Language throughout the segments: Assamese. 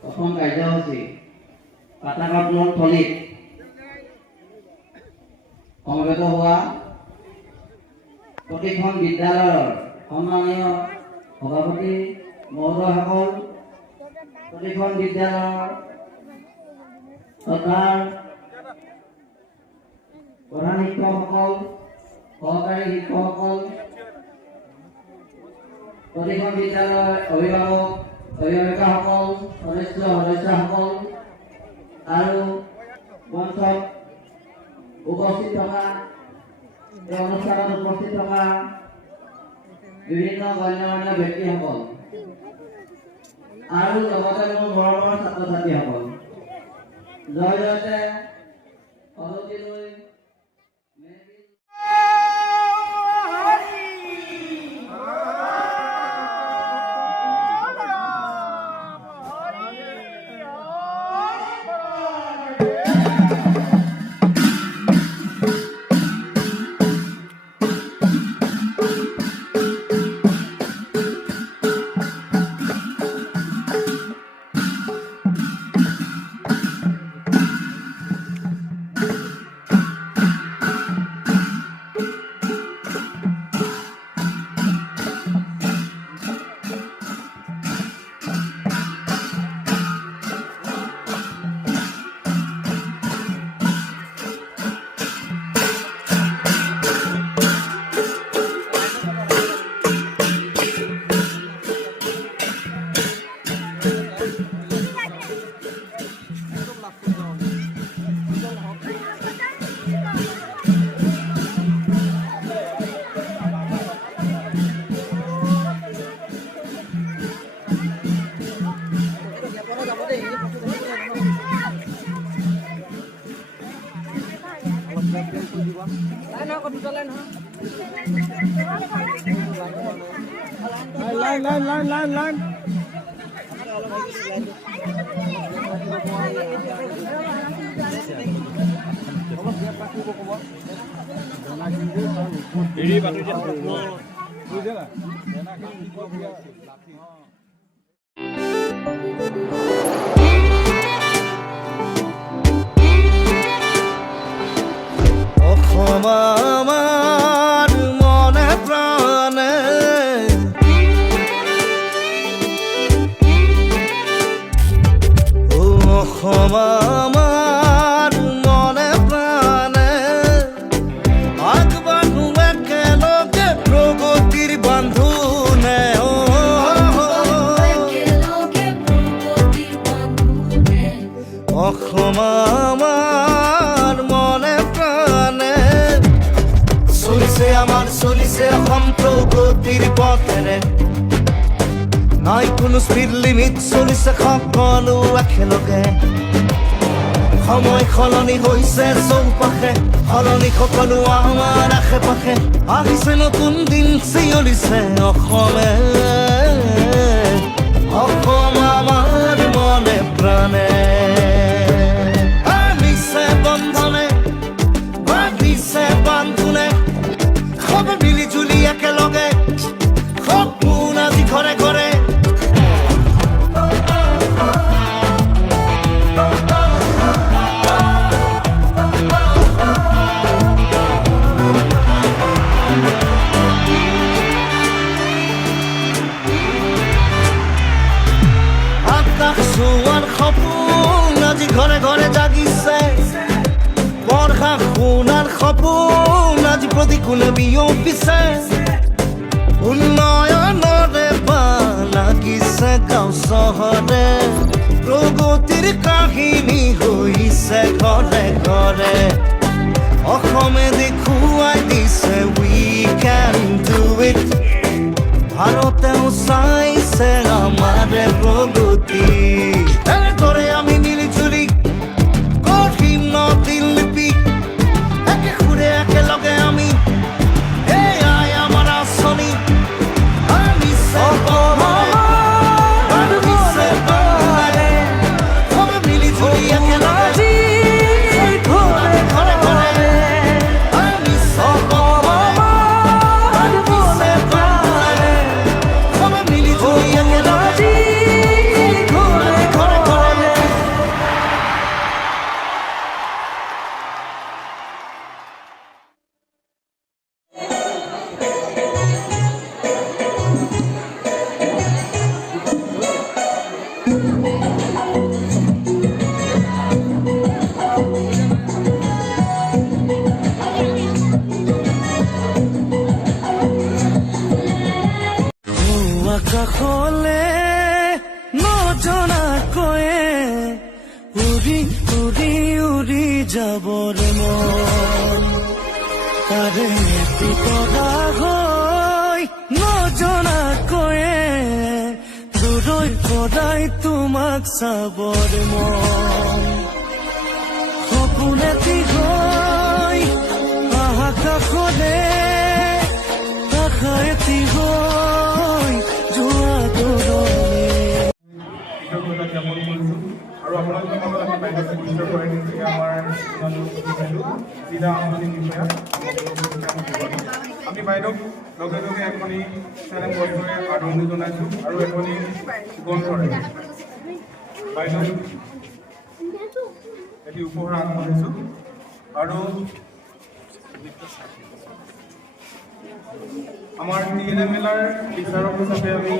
প্ৰথম কাৰ্যসূচী পাতাকাপুৰ থলীত সমবেত হোৱা প্ৰতিখন বিদ্যালয়ৰ সন্মানীয় সভাপতি মহোদয়সকল, প্ৰতিখন বিদ্যালয়ৰ শ্ৰদ্ধাৰ প্ৰধান শিক্ষকসকল, সহকাৰী শিক্ষকসকল, প্ৰতিখন বিদ্যালয়ৰ অভিভাৱক অভিভাৱিকাসকল, সদস্যসকল আৰু মঞ্চত উপস্থিত থকা এই অনুষ্ঠানত উপস্থিত থকা বিভিন্ন গণ্যমান্য ব্যক্তিসকল আৰু লগতে মোৰ মৰমৰ ছাত্ৰ ছাত্ৰীসকল, জয় জয়তে সৰস্বতীলৈ লাইন আমাৰ মনে প্ৰাণে আমাৰ মনে প্ৰাণে আগবাঢ়ো একেলগে প্ৰগতিৰ বান্ধোনে অসম আমাৰ মনে প্ৰাণে চলিছে অসম প্ৰগতিৰ পথেৰে নাই কোনো স্পীড লিমিট চলিছে সকলো একেলগে সময় সলনি হৈছে চৌপাশে সলনি সকলো আমাৰ আশে পাশে আহিছে নতুন দিন চিঞৰিছে অসমে অসম আমাৰ মনে প্ৰাণে আনিছে বন্ধনে বান্ধিছে বান্ধোনে সবে মিলি জুলি একেলগে সপোন আজি ঘৰে ঘৰে সোয়ার সপোন আজি ঘরে ঘরে জাগিছে বর্ষা সোনার সপোন আজি প্রতিকূলে বিয়পিছে উন্নয়নরে বা লাগিছে গাঁও চহরে প্রগতির কাহিনী হইছে ঘরে ঘরে অসমে দেখুৱাই দিছে উই ক্যান ডু ইট ভাৰতেও চাইছে আমাৰে প্ৰগতি এনেদৰে আমি মিলি জুলি গঢ়িম নতুন লিপি একে সুৰে একেলগে আমি এয়াই আমাৰ আঁচনি আনিছে আনিছে সবে মিলি জুলি একেলগে ঘৰে ঘৰে আনিছে আকাশলে নজনাকৈয়ে উৰি উৰি উৰি যাবৰ মন তাৰে পিতৰা হৈ নজনাকৈয়ে দূৰৈ পৰাই তোমাক চাবৰ মন সপোন এটি হৈ আকাশলে আশা এটি হৈ যোৱা দূৰলৈ জ্ঞাপন কৰিছোঁ আৰু আপোনালোকৰ মাজত আমি বাইদেউক পৰিচয় কৰাই দিছোঁ আমাৰ বাইদেউ জিলা আঞ্চলিক বিষয়া আমি বাইদেউক লগে লগে এখনি চেলেঞ্জ বস্তুৰে আদৰণি জনাইছোঁ আৰু এখনি গ্ৰন্থৰে বাইদেউ এটি উপহাৰ আগবঢ়াইছোঁ আৰু আমাৰ TNMLৰ বিচাৰক হিচাপে আমি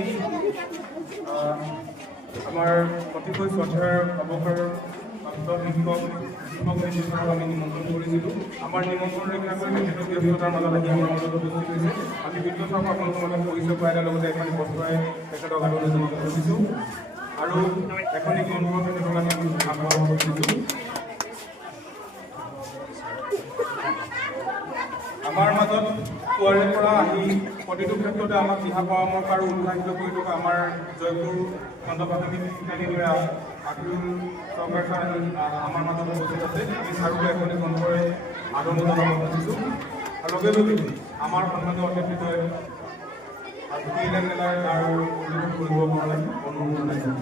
আমাৰ অতিকৈ শ্ৰদ্ধাৰ অৱসৰ প্ৰাপ্ত শিক্ষক নেতৃত্বক আমি নিমন্ত্ৰণ কৰিছিলোঁ আমাৰ নিমন্ত্ৰণ ৰক্ষা কৰি তেখেতৰ ব্যস্ততাৰ মাজত আহি আমাৰ মাজত উপস্থিত হৈছে আমি বিদ্যুৎ চাওক আপোনালোকৰ মাজত পৰিচয় কৰাই দিয়াৰ লগতে এখন বস্তুৱাই তেখেতক আদৰণি জনাব খুজিছোঁ আৰু এখনি গ্ৰন্থ তেখেতক আমি আগবঢ়াব খুজিছোঁ আমাৰ মাজত পুৱাৰে পৰা আহি প্ৰতিটো ক্ষেত্ৰতে আমাক দিহা পৰামৰ্শ আৰু উৎসাহিত কৰি থকা আমাৰ জয়পুৰ খণ্ড প্ৰাথমিক শিক্ষাকেন্দ্ৰৰ আকিৰুল চৰকাৰ ছাৰ আমাৰ মাজত উপস্থিত আছে আমি ছাৰক এখনি গ্ৰন্থৰে আদৰণি জনাব খুজিছোঁ আৰু লগে লগে আমাৰ সন্মানীয় অতিথিদ্বয় TNMLৰ তাৰ উদ্বোধন কৰিবৰ কাৰণে অনুৰোধ জনাইছোঁ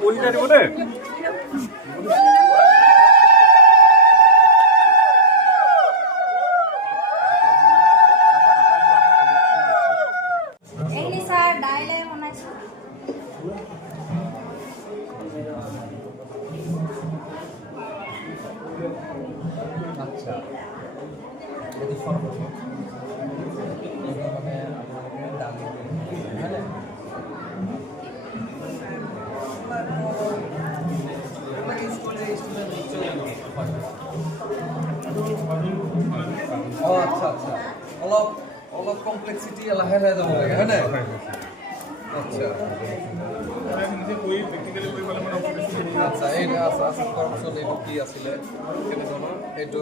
পঢ়ি থাকিব দেই ইংলিছৰ দাইলে বনাইছোঁ। আচ্ছা যদি সর্বপ্রথম এইভাবে আপনাদেরকে দালি হ্যাঁ ও আচ্ছা আচ্ছা অলপ অলপ কমপ্লেক্সিটি লাহে লাহে যাব লাগে হয়নে আচ্ছা নিজে কৈ প্ৰেক্টিকেলি কৈ পালে মানে বেছি আচ্ছা এই আচ্ছা আচ্ছা কৰ্মচল এইটো কি আছিলে কেনেধৰণৰ এইটো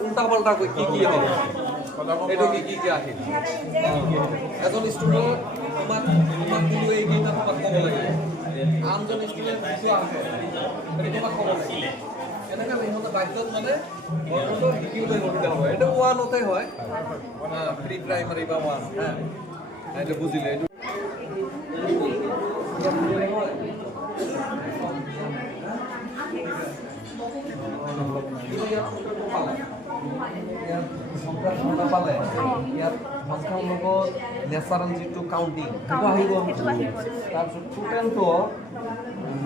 উল্টা পাল্টা কৈ কি হ'ল এইটো কি আহিল এজন ষ্টুডেণ্ট তোমাক বোলো এইকেইটা তোমাক ক'ব লাগে আনজন ষ্টুডেণ্ট কিছু আছে সেইটো তোমাক ক'ব লাগে এনেকৈ সিহঁতে বাধ্যত মানে বৰ্ডটো শিকিবলৈ সুবিধা হ'ব এইটো ওৱানতে হয় প্ৰি প্ৰাইমাৰী বা ওৱান হা এইটো বুজিলে এইটো পালে ইয়াত সংখ্যাৰ লগত নেচাৰেল যিটো কাউণ্টিং সেইটো আহিব তাৰপিছত টোটেলটো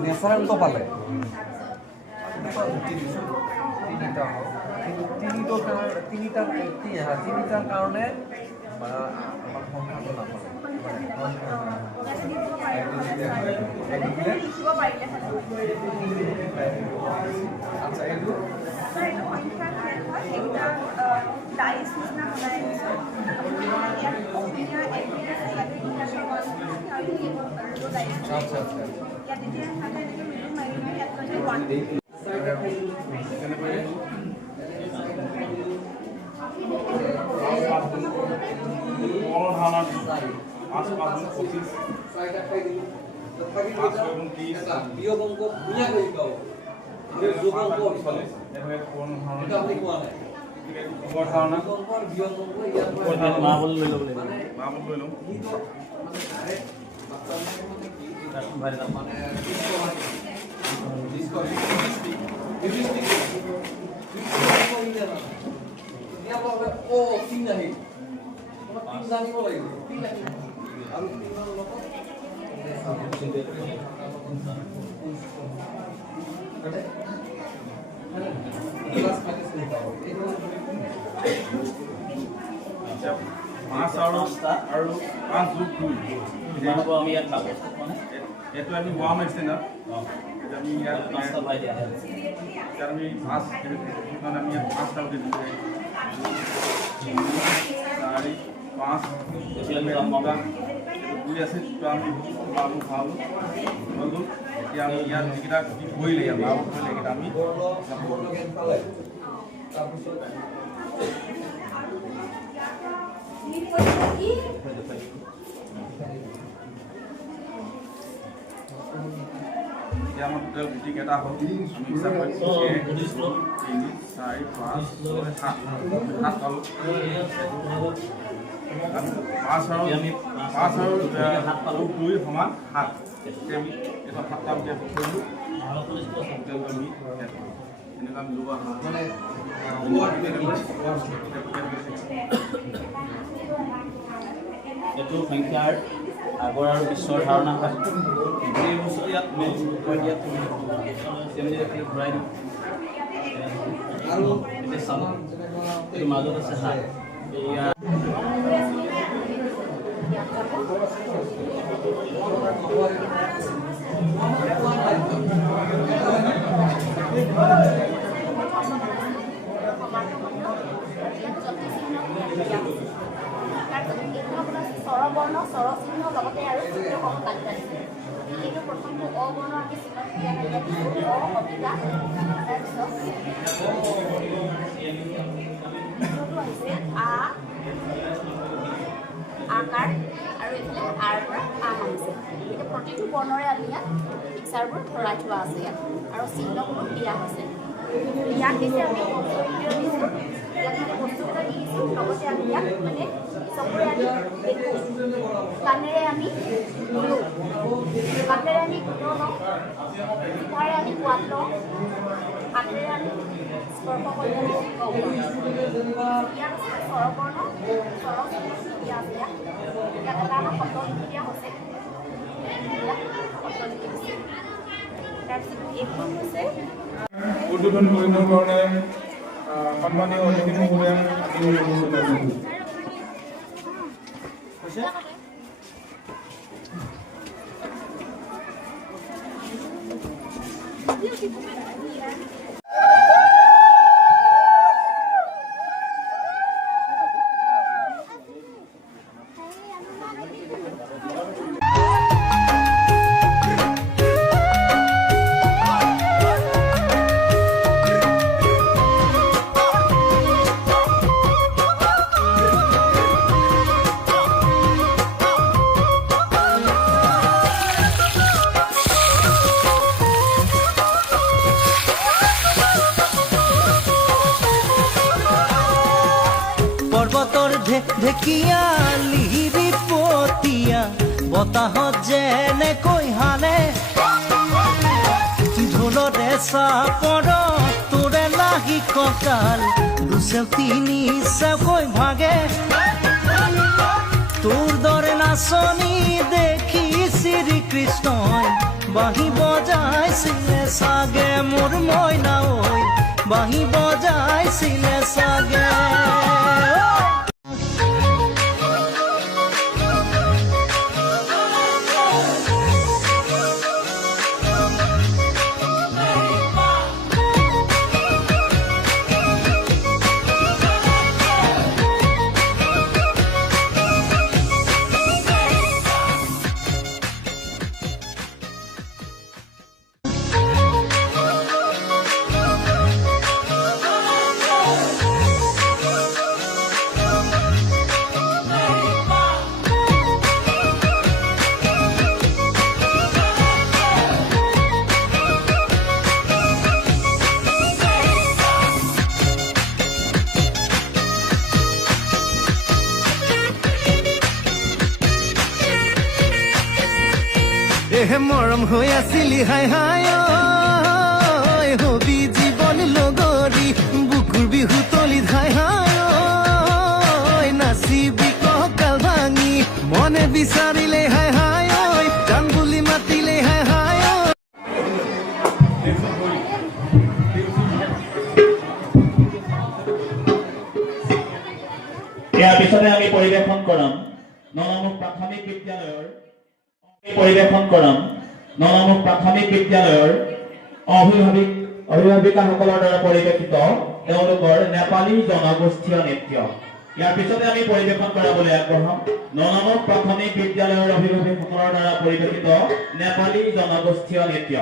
নেচাৰেলটো পালে তিনিটাৰ কাৰণে আমাৰ সংখ্যাটো নাপালে আচ্ছা এইটো আচ্ছা আচ্ছা বিয়োগ অংক ধুনীয়া কৰি পাব যোগ অংক জানিব লাগিব আৰু পাঁচ আৰু 5 যোগ 2 আমি ইয়াত কাগজ মানে এইটো আমি ওৱান হৈছে না আমি ইয়াত পাঁচটা ভাই দিয়া হয় আমি পাঁচ মানে আমি ইয়াত পাঁচটা উঠে দিছোঁ 4 5 দুই আছে তো আমি বাবু ভাল হৈ গ'ল এতিয়া আমি ইয়াত যিকেইটা কৰিলে বাবু কৰিলে এইকেইটা আমি এতিয়া আমাৰ টোটেল গুটিকেইটা হ'ল আমি হিচাপ কৰিছোঁ 1 2 3 4 5 6 7 হ'ল 5 আৰু 7 পালোঁ 2 সমান 7 আমি এটা 7টা উলিয়াই কৰিলোঁ আমি এনেকুৱা আমি লোৱা মানে এইটো সংখ্যাৰ আগৰ আৰু পিছৰ ধাৰণা হয় এই বস্তু ইয়াত ইয়াত ঘূৰাই দিওঁ আৰু এতিয়া চাব এইটো মাজত আছে হাত এয়া স্বৰবৰ্ণ স্বৰচিহ্নৰ লগতে আৰু চিত্ৰসমূহ তালিকা দিছে এইটো প্ৰথমটো অবৰ্ণ আমি চিহ্ন দিয়া অ কবিতা তাৰপিছত দ্বিতীয়টো আহিছে আ আকাৰ আৰু এইফালে আৰ পৰা আম আহিছে এতিয়া প্ৰতিটো বৰ্ণৰে আমি ইয়াত পিকচাৰবোৰ ভৰাই থোৱা আছে ইয়াত আৰু চিহ্নবোৰো দিয়া হৈছে ইয়াত দিছে আমি বস্তুবিলাক দিছোঁ ইয়াত মানে বস্তুবিলাক দি দিছোঁ লগতে আমি ইয়াত মানে চকুৰে আমি দেখোঁ কাণেৰে আমি বাটেৰে আমি গোট লওঁ, জিভাৰে আমি সোৱাদ লওঁ, হাতেৰে আমি স্পৰ্শ কৰিবলৈ কওঁ। ইয়াত আছে স্বৰবৰ্ণ, স্বৰচিহ্ন দিয়া আছে ইয়াত। ইয়াত এটা আমাৰ শব্দলিপি দিয়া হৈছে, ইয়াত শব্দলিপি দিছে। তাৰপিছত এইখন হৈছে উদ্বোধন কৰিবৰ কাৰণে সন্মানীয় অতিথি মহোদয় আমি অনুৰোধ জনাইছোঁ। পৰ্বতৰ ঢেকীয়া লিহিৰি পতীয়া বতাহত যেনেকৈ হানে ঢোলৰে চাপৰ তোৰে লাগি কঁকাল দুচেও তিনি চেওকৈ ভাগে তোৰ দৰে নাচনি দেখি শ্ৰীকৃষ্ণই বাঁহী বজাইছিলে চাগে মোৰ মইনা ঐ বাঁহী বজাইছিলে চাগে। মৰম হৈ আছিলি হাই হাই হবি জীৱন লগৰী বুকুৰ বিহু তলিত হাই হাই নাচিবি কঁকাল ভাঙি মনে বিচাৰিলে হাই হাই গান বুলি মাতিলে হাই হাই। ইয়াৰ পিছতে আমি পৰিৱেশন কৰাম ননামুখ প্ৰাথমিক বিদ্যালয়ৰ অভিভাৱিকাসকলৰ দ্বাৰা পৰিৱেশিত তেওঁলোকৰ নেপালী জনগোষ্ঠীয় নৃত্য। ইয়াৰ পিছতে আমি পৰিৱেশন কৰাবলৈ আগবঢ়াম ননামুখ প্ৰাথমিক বিদ্যালয়ৰ অভিভাৱকসকলৰ দ্বাৰা পৰিৱেশিত নেপালী জনগোষ্ঠীয় নৃত্য।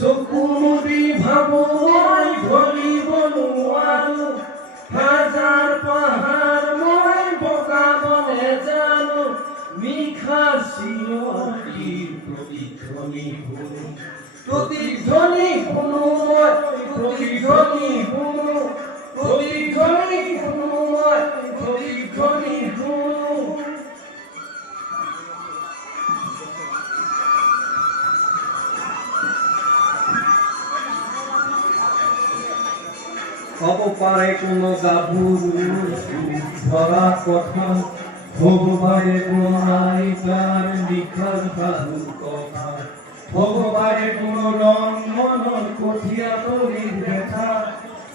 চকুমুদি ভাবো মই ধৰিব নোৱাৰো হাজাৰ পাহাৰ মই বগাব নেজানো নিশাৰ চিঞৰিৰ প্ৰতিধ্বনি শুনো প্ৰতিধ্বনি শুনো মই প্ৰতিধ্বনি শুনো প্ৰতিধ্বনি শুনো মই প্ৰতিধ্বনি শুনো। হ'ব পাৰে কোনো গাভৰুৰ ধৰা কথা হ'ব পাৰে কোনো নায়িকাৰ নিশাৰ সাধু কথা হ'ব পাৰে কোনো ৰং মনৰ কঠীয়া তলিৰ দেখা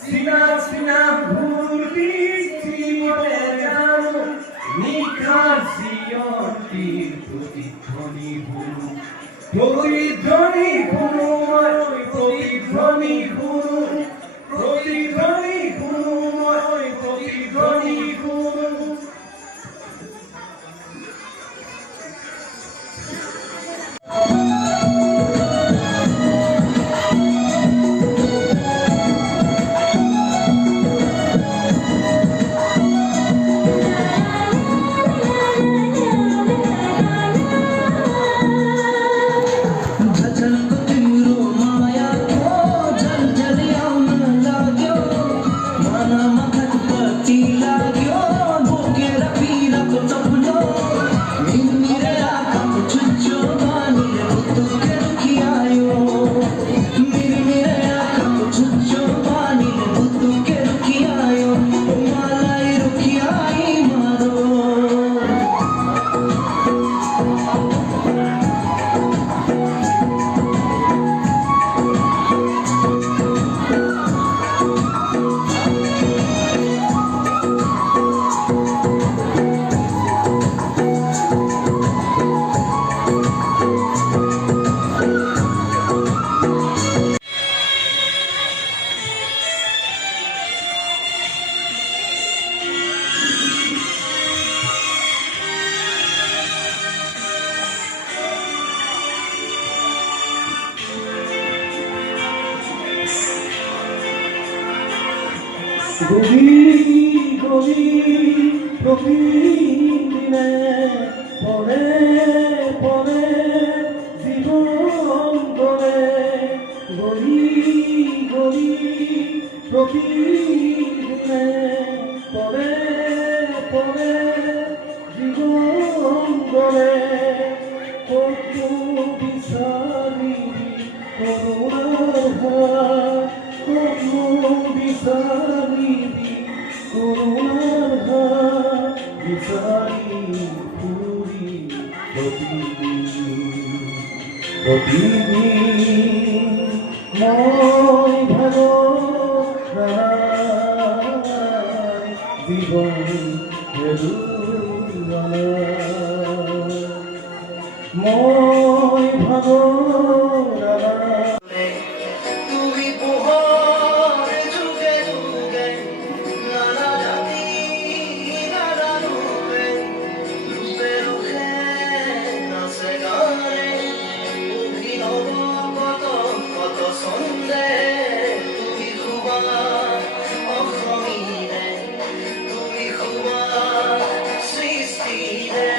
চিনা চিনা ভূৰ্তি জীৱনে জানো নিশাৰ চিঞৰিৰ প্ৰতিধ্বনি শুনো প্ৰতিধ্বনি শুনো মই প্ৰতিধ্বনি শুনো। গভীৰ গভীৰ প্ৰতিদিনে পৰে পৰে জীৱন গলে গভীৰ গভীৰ প্ৰতিদিনে পৰে পৰে জীৱন গলে কতো বিচাৰি কৰোণাৰ হাত কতো বিচাৰি কৰোণাৰ হাত বিচাৰি ফুৰি প্ৰতিদিন মই ভাগৰাই জীৱন হেৰুৱালা মই ভাগৰাই তুমি পোহৰ যুগে যুগে নানা জাতি নানা ৰূপে ৰূপে ৰূপে নাচে গানে অভিনৱ কত কত ছন্দে তুমি খুবা অসমীৰে তুমি খুবা সৃষ্টিৰে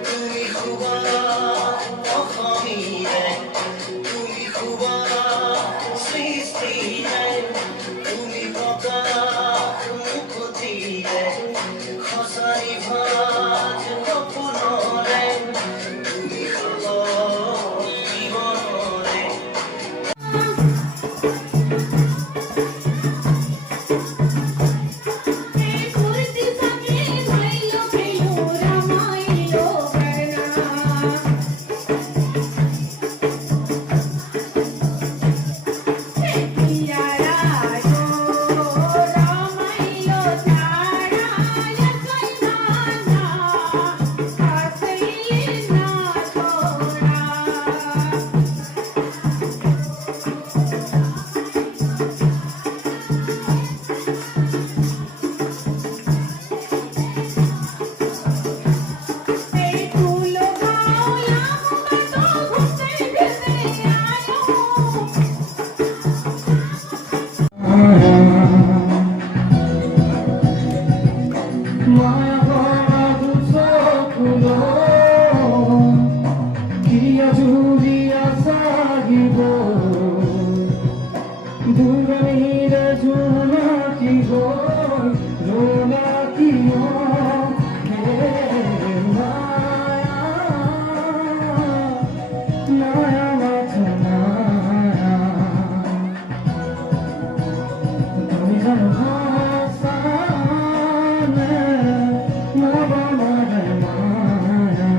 তুমি খুবা অসমীৰে তুমি খুবা সৃষ্টিৰে তুমি বগা মুখতিৰে খচাৰি ভাত সপোনৰে তুমি খাব জীৱনৰে কুর্তি সঙ্গে মাইলো পেলো রামাইলো করনা পিয়া রাজো রামাইলো তারা লসইনা আসইনা তোরা এই ফুলো গাওলা মতো ঘুরতে ফিরতে আলো মায়া ভরা দুচকুলো কিয়া জুড়িয়া সাহিব দুর্গণীরে জোনাকি গো জোনাকি হে মায়া মায়া মাথা মায়া তুমি জানো ভাষানে নবমারে মায়া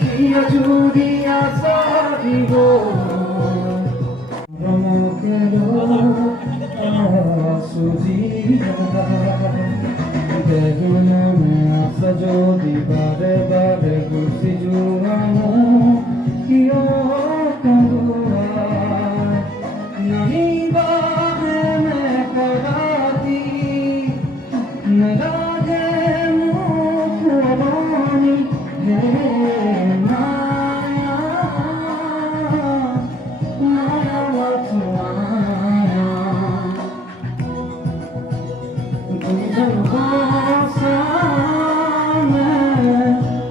কিয়া জুড়িয়া সাহিব রমকেলো সুজিয়া বেগুনে আসা যদি বারে বারে গুছি জুয়ানো কিয় কাঁদুয়া নাহিবা মে করাতি নাগে মুখ রবানি হে মায়া মায়া মায়া তুমি জানো ভাষানে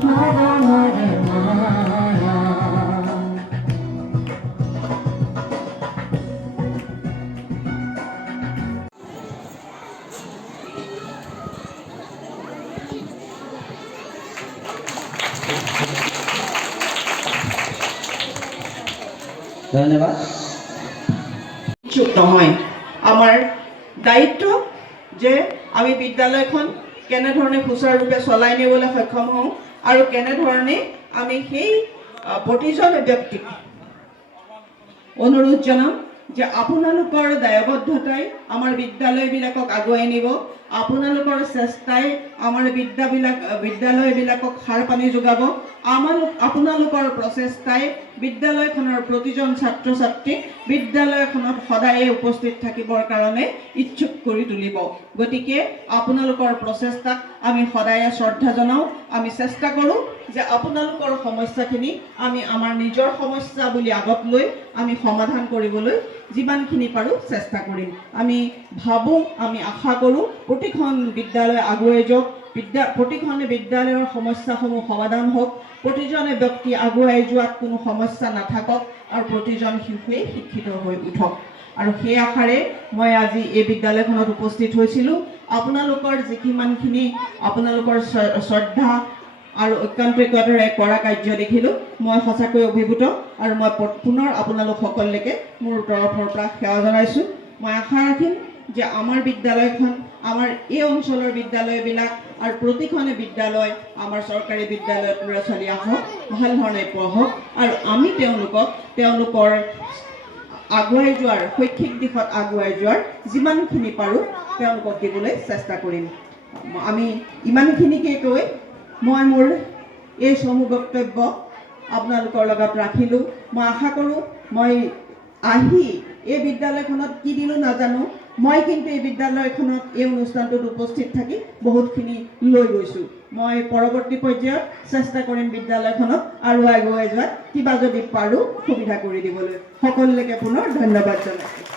নবমারে মায়া ধন্যবাদ চুপ নহয় আমাৰ দায়িত্ব যে আমি বিদ্যালয়খন কেনেধৰণে সুচাৰুৰূপে চলাই নিবলৈ সক্ষম হওঁ আৰু কেনেধৰণে আমি সেই প্ৰতিজন ব্যক্তিক অনুৰোধ জনাম যে আপোনালোকৰ দায়বদ্ধতাই আমাৰ বিদ্যালয়বিলাকক আগুৱাই নিব, আপোনালোকৰ চেষ্টাই আমাৰ বিদ্যালয়বিলাকক সাৰ পানী যোগাব, আপোনালোকৰ প্ৰচেষ্টাই বিদ্যালয়খনৰ প্ৰতিজন ছাত্ৰ ছাত্ৰীক বিদ্যালয়খনত সদায়ে উপস্থিত থাকিবৰ কাৰণে ইচ্ছুক কৰি তুলিব। গতিকে আপোনালোকৰ প্ৰচেষ্টাক আমি সদায়ে শ্ৰদ্ধা জনাওঁ। আমি চেষ্টা কৰোঁ যে আপোনালোকৰ সমস্যাখিনি আমি আমাৰ নিজৰ সমস্যা বুলি আগত লৈ আমি সমাধান কৰিবলৈ যিমানখিনি পাৰোঁ চেষ্টা কৰিম। আমি ভাবোঁ, আমি আশা কৰোঁ প্ৰতিখন বিদ্যালয় আগুৱাই যাওক, প্ৰতিখন বিদ্যালয়ৰ সমস্যাসমূহ সমাধান হওক, প্ৰতিজনে ব্যক্তি আগুৱাই যোৱাত কোনো সমস্যা নাথাকক আৰু প্ৰতিজন শিশুৱে শিক্ষিত হৈ উঠক। আৰু সেই আশাৰে মই আজি এই বিদ্যালয়খনত উপস্থিত হৈছিলোঁ। আপোনালোকৰ যিমানখিনি আপোনালোকৰ শ্ৰদ্ধা আৰু ঐকান্তিকতাৰে কৰা কাৰ্য দেখিলোঁ, মই সঁচাকৈ অভিভূত আৰু মই পুনৰ আপোনালোক সকলোকে মোৰ তৰফৰ পৰা সেৱা জনাইছোঁ। মই আশা ৰাখিম যে আমাৰ বিদ্যালয়খন, আমাৰ এই অঞ্চলৰ বিদ্যালয়বিলাক আৰু প্ৰতিখনে বিদ্যালয় আমাৰ চৰকাৰী বিদ্যালয়ত ল'ৰা ছোৱালী আহক, ভাল ধৰণে পঢ়ক আৰু আমি তেওঁলোকৰ আগুৱাই যোৱাৰ, শৈক্ষিক দিশত আগুৱাই যোৱাৰ যিমানখিনি পাৰোঁ তেওঁলোকক দিবলৈ চেষ্টা কৰিম। আমি ইমানখিনিকে কৈ মই মোৰ এই চমু বক্তব্য আপোনালোকৰ লগত ৰাখিলোঁ। মই আশা কৰোঁ মই আহি এই বিদ্যালয়খনত কি দিলোঁ নাজানো, মই কিন্তু এই বিদ্যালয়খনত এই অনুষ্ঠানটোত উপস্থিত থাকি বহুতখিনি লৈ গৈছোঁ। মই পৰৱৰ্তী পৰ্যায়ত চেষ্টা কৰিম বিদ্যালয়খনত আৰু আগুৱাই যোৱাত কিবা যদি পাৰোঁ সুবিধা কৰি দিবলৈ। সকলোকে পুনৰ ধন্যবাদ জনাইছোঁ।